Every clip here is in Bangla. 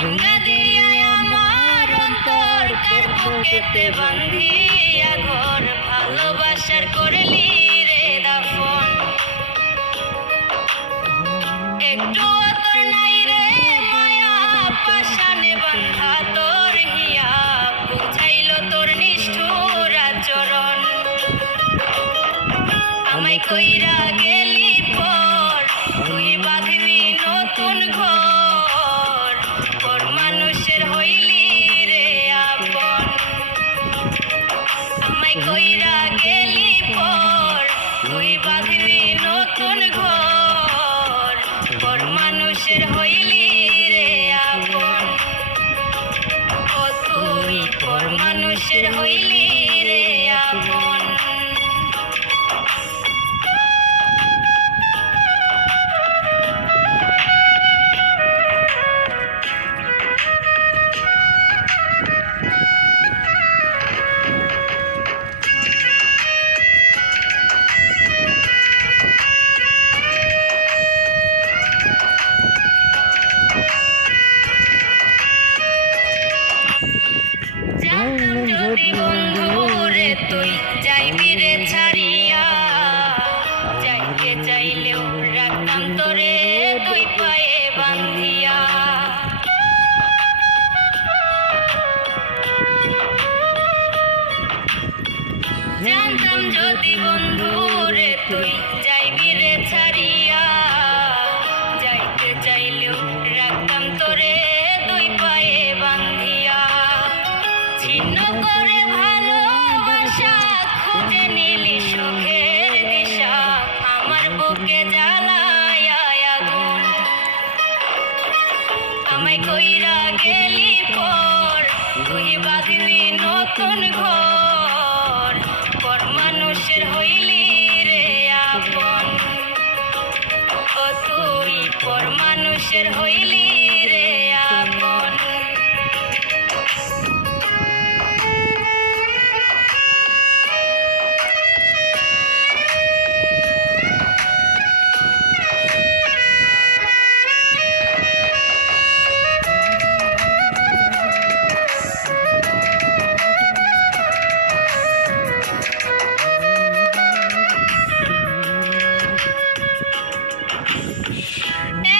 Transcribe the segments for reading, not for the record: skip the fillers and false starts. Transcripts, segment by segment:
ভাঙ্গা দিয়া আমার অন্তর কার বুকেতে বান্ধিয়া ঘর ভালোবাসার করলি রে দাফন একটু তোর নাই রে মায়া পাশানে বান্ধা তোর হিয়া বুঝাইল তোর নিষ্ঠুর আচরণ আমায় কইরা গেলি পর তুই বাঁধবি নতুন ঘর পর মানুষের হইলি রে আপন আমায় কইরা গেলি পর তুই বাঁধবি নতুন ঘর পর মানুষের হইলি রে আপন ও তুই পর মানুষের হইলি রে আপন যদি বন্ধু রে তুই যাইবি রে ছাড়িয়া যাইতে চাইলেও রাখতাম তোরে দুই পায়ে বান্ধিয়া জানতাম যদি বন্ধু রে তুই যাইবি রে ছাড়িয়া যাইতে চাইলেও রাখতাম তোরে দুই পায়ে বান্ধিয়া ছিন্ন করে ভালোবাসা খুঁজে নিলি সুখের দিশা আমার বুকে জ্বালায় আগুন আমায় কইরা গেলি পর তুই বাঁধবি নতুন ঘর পর মানুষের হইলি রে আপন ও তুই পর মানুষের হইলি রে আপন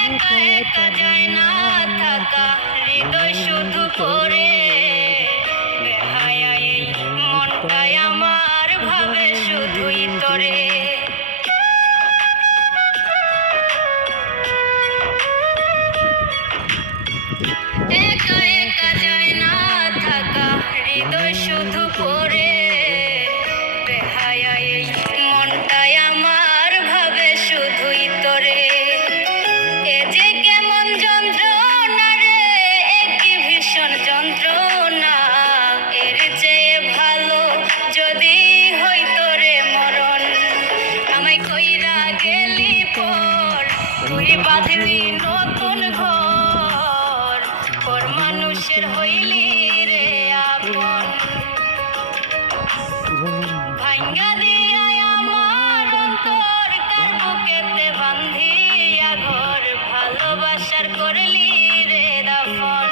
একা একা যায় না থাকা হৃদয় শুধু করে বেহায়া এই মনটাই আমার ভাবে শুধুই তোরে একা একা যায় না থাকা হৃদয় শুধু করে বেহায়া এই মনটাই আমার ভাবে শুধুই তোরে যন্ত্রণা এর চেয়ে ভালো যদি হইতো রে মরণ আমায় কইরা গেলি পর তুই বাঁধবি নতুন ঘর পর মানুষের হইলি রে আপন ভাঙ্গা দিয়া আমার অন্তর কার বুকেতে বান্ধিয়া ঘর ভালোবাসার করলি রে দাফন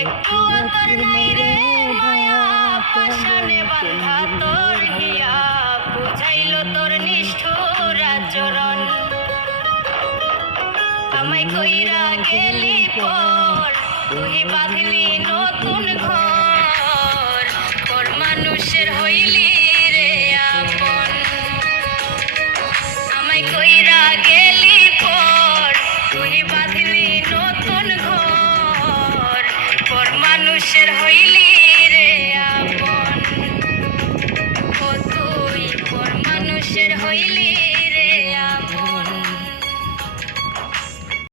একটু তোর নাই রে মায়া পাশানে বান্ধা তোর হিয়া বুঝাইল তোর নিষ্ঠুর আচরণ আমায় কইরা গেলি পর তুই বাঁধলি নতুন ঘর পর মানুষের হইলি